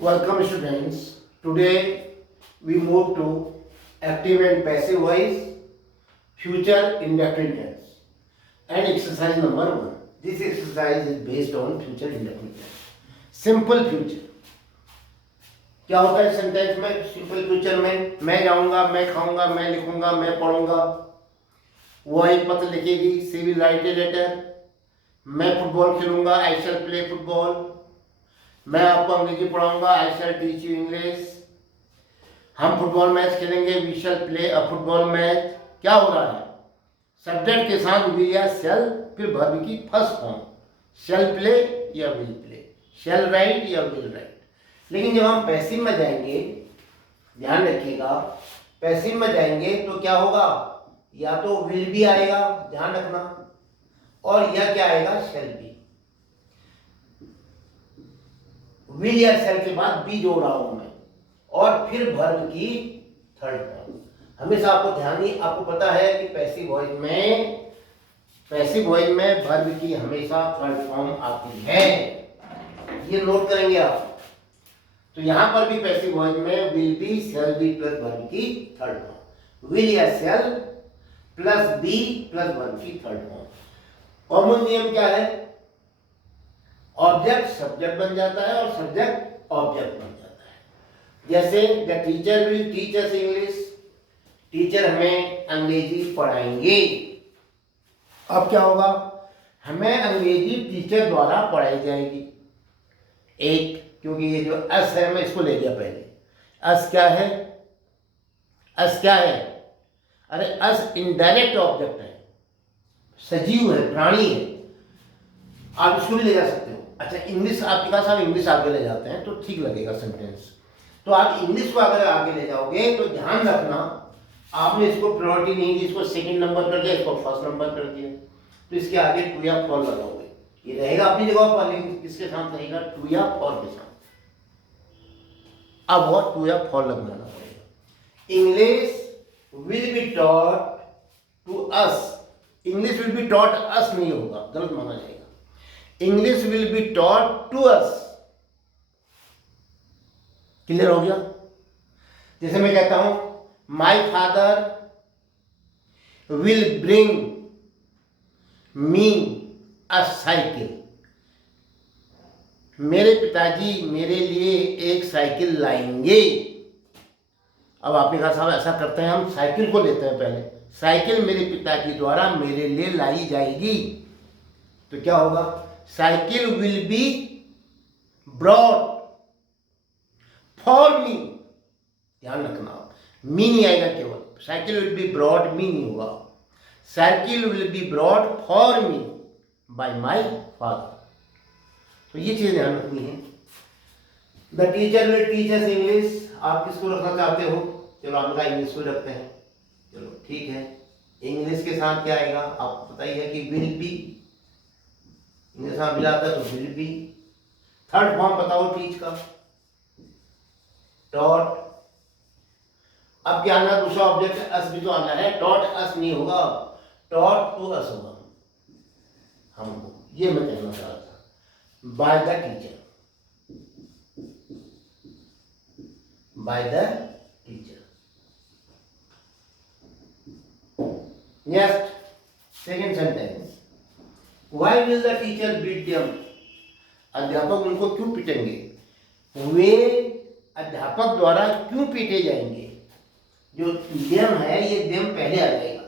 Welcome students. Today we move to active and passive voice, future indefinite tense, and exercise number 1. This exercise is based on future indefinite tense. Simple future. क्या होता है sentence में? Simple future में मैं जाऊंगा, मैं खाऊंगा, मैं लिखूंगा, मैं पढ़ूंगा, वो एक पत्र लिखेगी, she will write a letter, मैं फुटबॉल खेलूंगा, आई शैल प्ले फुटबॉल, मैं आपको अंग्रेजी पढ़ाऊंगा, I shall teach you English, हम फुटबॉल मैच खेलेंगे, we shall play a football match. क्या हो रहा है? सब्जेक्ट के साथ विल या शैल, फिर वर्ब की फर्स्ट फॉर्म, शैल प्ले या विल प्ले, शैल राइट या विल राइट। लेकिन जब हम पैसिव में जाएंगे, ध्यान रखिएगा, पैसिव में जाएंगे तो क्या होगा? या तो विल भी आएगा, ध्यान रखना, और या क्या आएगा? शैल भी। विल या शैल के बाद बी जोड़ रहा हूं मैं, और फिर वर्ब की थर्ड फॉर्म। हमेशा आपको ध्यान ही, आपको पता है कि पैसिव वॉइस में वर्ब की हमेशा थर्ड फॉर्म आती है, ये नोट करेंगे आप। तो यहां पर भी पैसिव वॉइस में will be, shall be plus verb की थर्ड फॉर्म, विल या shall plus be plus verb की थर्ड फॉर्म। कॉमन नियम क्या है? ऑब्जेक्ट सब्जेक्ट बन जाता है और सब्जेक्ट ऑब्जेक्ट बन जाता है। जैसे the teacher will teach us English, teacher हमें अंग्रेजी पढ़ाएंगे। अब क्या होगा? हमें अंग्रेजी टीचर द्वारा पढ़ाई जाएगी। एक, क्योंकि ये जो अस है मैं इसको ले लिया पहले। अस क्या है? अस क्या है? अरे अस इनडायरेक्ट ऑब्जेक्ट है, सजीव है, प्राणी है, आप इसको भी ले जा सकते हो। अच्छा, इंग्लिश आपके पास, आप इंग्लिश आगे ले जाते हैं तो ठीक लगेगा सेंटेंस। तो आप इंग्लिश को अगर आगे ले जाओगे तो ध्यान रखना, आपने इसको प्रायोरिटी नहीं दी, इसको सेकंड नंबर कर दिया, इसको फर्स्ट नंबर कर दिया, तो इसके आगे टू या फॉर लगाओगे। ये रहेगा अपनी जगह पर, लेकिन किसके साथ रहेगा? टू या फॉर के साथ। अब वो टू या फॉर लगवाना पड़ेगा। English will be taught to us, English will be taught us नहीं होगा, गलत माना जाएगा। English will be taught to us. Clear हो गया? जैसे मैं कहता हूं my father will bring me a cycle, मेरे पिताजी मेरे लिए एक साइकिल लाएंगे। अब आपने कहा साहब ऐसा करते हैं, हम साइकिल को लेते हैं पहले, साइकिल मेरे पिताजी द्वारा मेरे लिए लाई जाएगी, तो क्या होगा? Cycle will be brought for me, ध्यान रखना, मी नहीं आएगा केवल, cycle will be brought, me नहीं होगा, cycle will be brought for me by my father. तो ये चीज ध्यान रखनी है। The teacher will teach us English, आप किसको रखना चाहते हो? चलो आप लोग इंग्लिश को रखते हैं, चलो ठीक है। इंग्लिश के साथ क्या आएगा? आपको पता ही है कि विल बी, इंग्लिश साथ मिलाता है तो विल बी। थर्ड फॉर्म बताओ टीच का, डॉट। अब क्या आना? दूसरा ऑब्जेक्ट अस भी तो आना है, डॉट अस नहीं होगा, डॉट टू अस होगा हमको, ये मैं कहना चाह रहा था। By the teacher, by the teacher. Next, second sentence, why will the teacher beat them, अध्यापक उनको क्यों पीटेंगे? वे अध्यापक द्वारा क्यों पीटे जाएंगे? जो देम है, ये देम पहले आ जाएगा,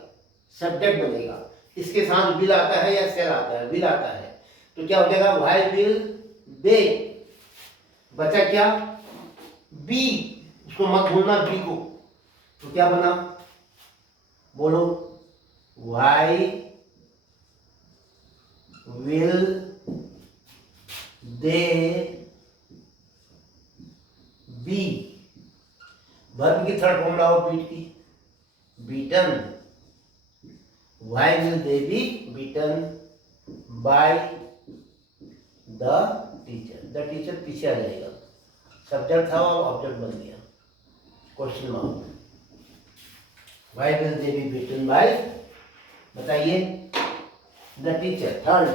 सब्जेक्ट बनेगा, इसके साथ विल आता है या शैल आता है? विल आता है, तो क्या हो जाएगा? व्हाई विल दे, बचा क्या? बी, उसको मत भूलना बी को, तो क्या बना? बोलो, why will they be, verb की थर्ड फॉर्म लाओ बीट की, beaten. Why will they be beaten by the teacher, the teacher पीछे आ जाएगा, सब्जेक्ट था और ऑब्जेक्ट बन गया, question mark. Why will they be beaten by, बताइए, the teacher. Third,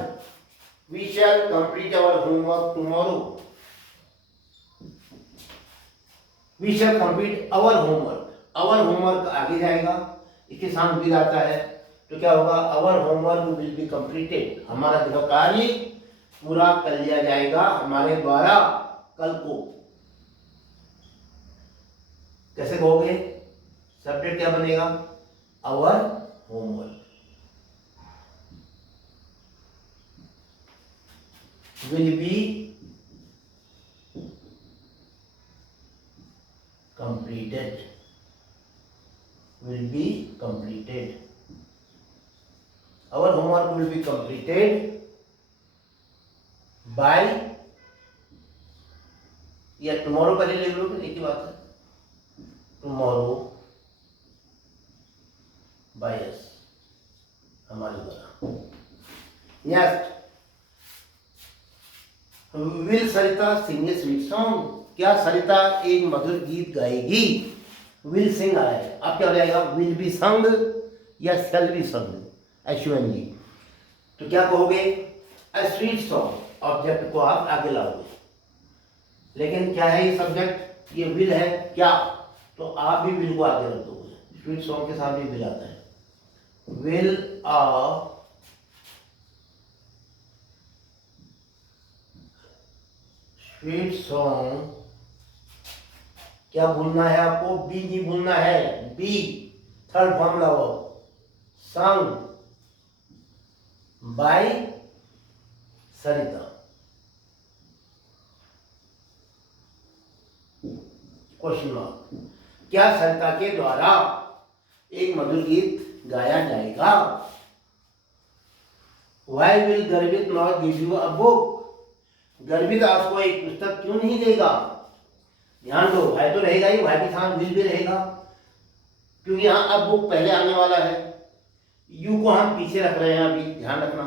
we shall complete our homework tomorrow, we shall complete our homework. Our homework आगे जाएगा, इसके साथ विल आता है, तो क्या होगा, our homework will be completed, हमारा गृह कार्य पूरा कर लिया जाएगा हमारे द्वारा कल को। कैसे कहोगे, सब्जेक्ट क्या बनेगा, our homework will be completed, will be completed, our homework will be completed by, या tomorrow पहले ले लो, एक ही बात है, tomorrow by us, हमारे द्वारा। Next, will Sarita sing a sweet song, क्या सरिता एक मधुर गीत गाएगी, विल सिंग आया है, अब क्या हो जाएगा, विल बी संग या शैल बी संग, एसयूएनजी, तो क्या कहोगे, अ स्वीट सॉन्ग, ऑब्जेक्ट को आप आगे लाओगे, लेकिन क्या है ये सब्जेक्ट, ये विल है क्या, तो आप भी विल को आगे रख दोगे, स्वीट सॉन्ग के साथ भी विल आता है, विल अ स्वीट सॉन्ग, क्या भूलना है आपको, बी नहीं भूलना है, बी थर्ड फॉर्म लाओ, sung by Sarita, question mark, क्या सरिता के द्वारा एक मधुर गीत गाया जाएगा, वाई विल गर्वित not give you a book, गर्वित आपको एक पुस्तक क्यों नहीं देगा, ध्यान दो, भाई तो रहेगा ही, भाई के साथ विल भी रहेगा, क्योंकि यहाँ अब बुक पहले आने वाला है, यू को हम पीछे रख रहे हैं अभी, ध्यान रखना,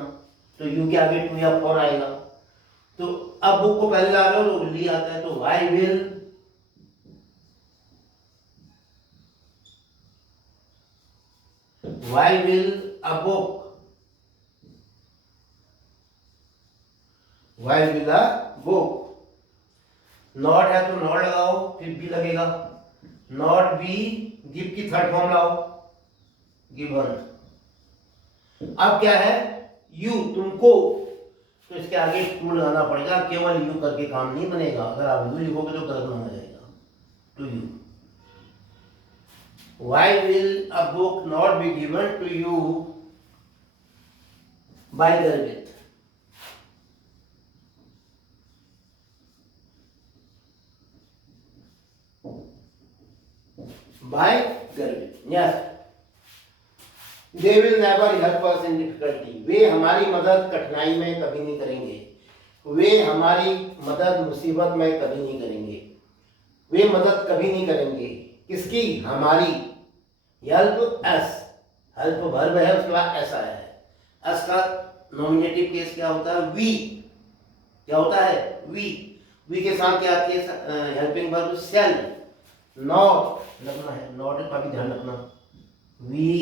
तो यू के आगे 2 या 4 आएगा, तो अब बुक को पहले ला रहे हो तो विल आता है, तो why will a book, why will a book, not है तो नॉट लगाओ, फिर बी लगेगा, नॉट बी, गिव की थर्ड फॉर्म लाओ, गिवन, अब क्या है, यू तुमको, तो इसके आगे टू लगाना पड़ेगा, केवल यू करके काम नहीं बनेगा, अगर आप यू लिखोगे तो गलत माना जाएगा, to you, why will a book not be given to you by Garvit, by गर्वित, yes, they will never help us in difficulty, वे हमारी मदद कठिनाई में कभी नहीं करेंगे, वे हमारी मदद मुसीबत में कभी नहीं करेंगे, वे मदद कभी नहीं करेंगे, किसकी, हमारी, हेल्प एस, हेल्प वर्ब है, उसके बाद एस आया है, एस का नॉमिनेटिव केस क्या होता है, वी, क्या होता है, वी के साथ क्या आती है हेल्पिंग वर्ब, शैल, नॉट लगना है, नॉट का भी ध्यान रखना, वी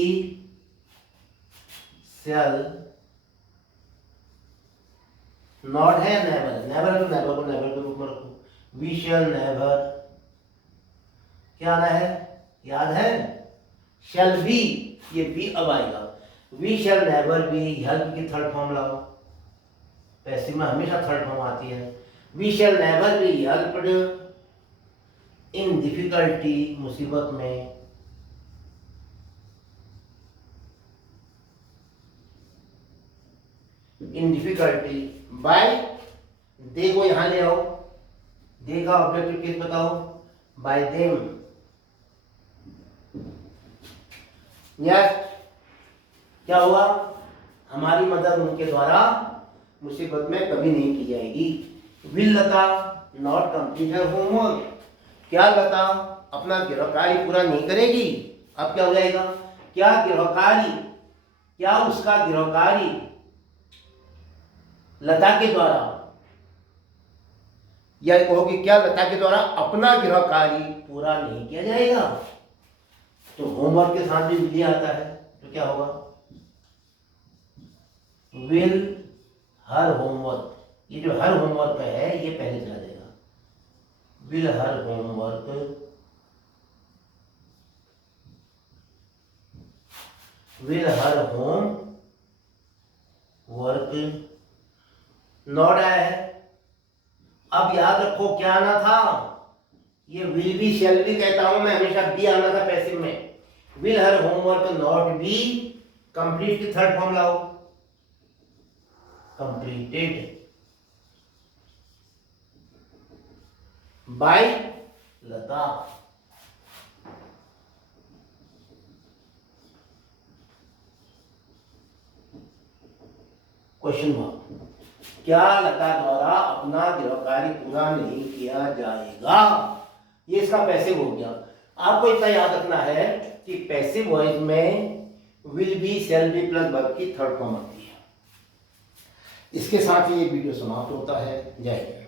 शैल, नॉट है नेवर, नेवर तो नेवर को नेवर के रूप में रखो, वी शैल नेवर, क्या आना है, याद है, शैल बी, ये बी अब आएगा, we shall never be, help की थर्ड फॉर्म लाओ, पैसिव में हमेशा थर्ड फॉर्म आती है, we shall never be helped in difficulty, मुसीबत में, इन डिफिकल्टी, बाय, दे को यहां ले आओ, दे का ऑब्जेक्टिव केस बताओ, बाय देम, नेक्स्ट क्या हुआ, हमारी मदद उनके द्वारा मुसीबत में कभी नहीं की जाएगी, will Lata not complete her homework, क्या लता अपना गृह कार्य पूरा नहीं करेगी, अब क्या हो जाएगा, क्या गृह कार्य, क्या उसका गृह कार्य लता के द्वारा, या कहोगे क्या लता के द्वारा अपना गृह कार्य पूरा नहीं किया जाएगा, तो होमवर्क के साथ भी विधि आता है, तो क्या होगा, विल हर होमवर्क, ये जो हर होमवर्क है ये पहले चला जाएगा, will her homework will her home work not आया है। अब याद रखो क्या आना था, ये विल बी शैल बी कहता हूं मैं हमेशा, बी आना था पैसिव में। Will her homework not be complete की थर्ड फॉर्म लाओ, completed by Lata. Question mark, क्या लता द्वारा अपना गृह कार्य पूरा नहीं किया जाएगा? ये इसका पैसिव हो गया। आपको इतना याद रखना है कि पैसिव वॉइस में will be shall be plus verb की थर्ड फॉर्म आती है। इसके साथ ही ये वीडियो समाप्त होता है। जय हिंद।